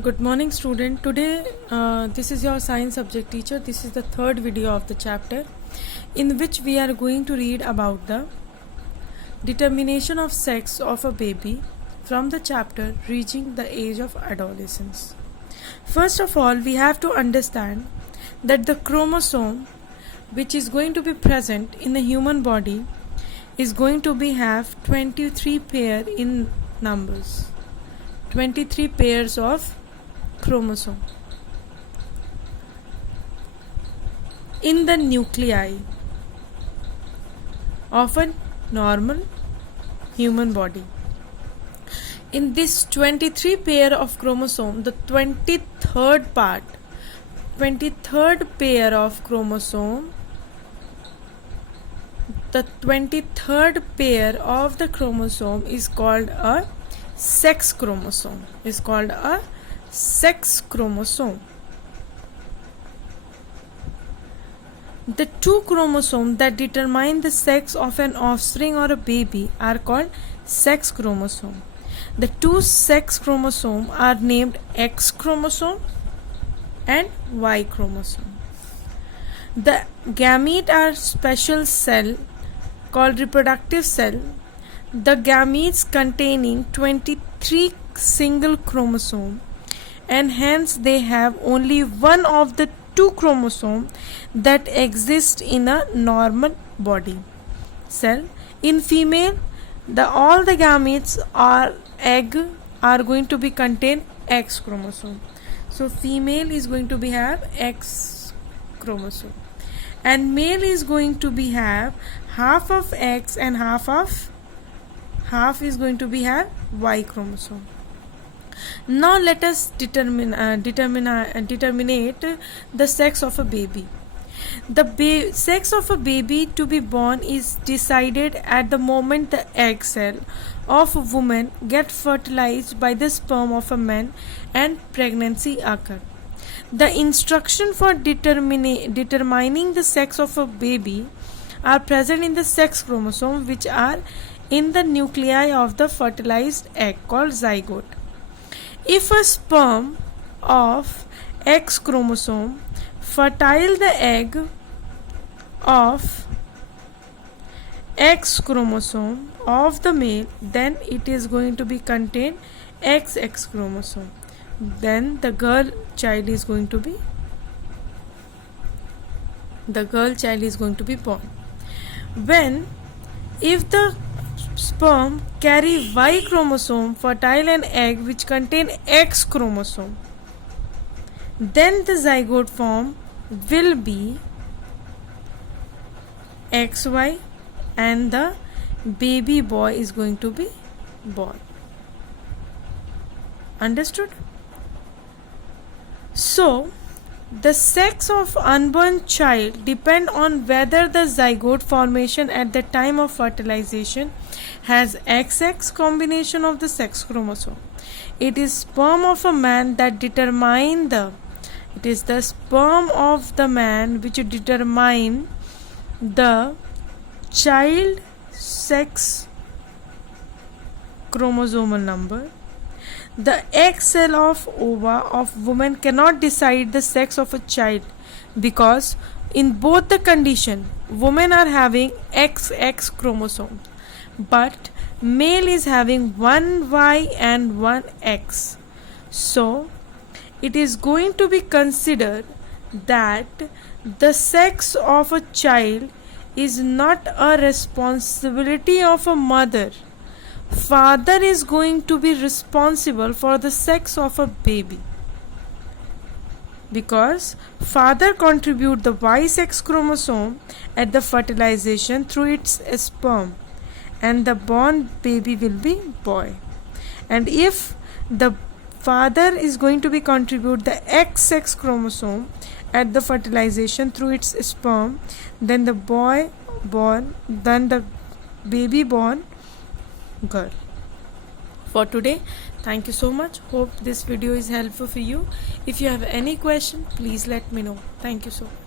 Good morning, student. Today, this is your science subject teacher. This is the third video of the chapter in which we are going to read about the determination of sex of a baby from the chapter reaching the age of adolescence. First of all, we have to understand that the chromosome which is going to be present in the human body is going to be have 23 pair in numbers. 23 pairs of chromosome in the nuclei of a normal human body. In this 23 pair of chromosome, the 23rd pair of chromosome, the 23rd pair of the chromosome is called a sex chromosome. The two chromosomes that determine the sex of an offspring or a baby are called sex chromosome. The two sex chromosomes are named X chromosome and Y chromosome. The gamete are special cell called reproductive cell. The gametes containing 23 single chromosome, and hence they have only one of the two chromosomes that exist in a normal body cell. In female, all the gametes are going to be contain X chromosome. So female is going to be have X chromosome, and male is going to be have half of X and half is going to be have Y chromosome. Now let us determinate the sex of a baby. The sex of a baby to be born is decided at the moment the egg cell of a woman get fertilized by the sperm of a man and pregnancy occur. The instruction for determining the sex of a baby are present in the sex chromosome, which are in the nuclei of the fertilized egg called zygote. If a sperm of X chromosome fertile the egg of X chromosome of the male, then it is going to be contain XX chromosome. Then the girl child is going to be born. If the sperm carry Y chromosome fertile an egg which contain X chromosome, then the zygote form will be XY and the baby boy is going to be born. Understood? So the sex of unborn child depend on whether the zygote formation at the time of fertilization has XX combination of the sex chromosome. It is sperm of a man that determine the sperm of the man which determine the child sex chromosomal number. The egg cell of ova of woman cannot decide the sex of a child, because in both the condition women are having XX chromosome, but male is having one Y and one X. So it is going to be considered that the sex of a child is not a responsibility of a mother. Father is going to be responsible for the sex of a baby, because father contribute the Y sex chromosome at the fertilization through its sperm, and the born baby will be boy. And if the father is going to be contribute the X sex chromosome at the fertilization through its sperm, then the boy born, then the baby born girl. For today, thank you so much. Hope this video is helpful for you. If you have any question, please let me know. Thank you so much.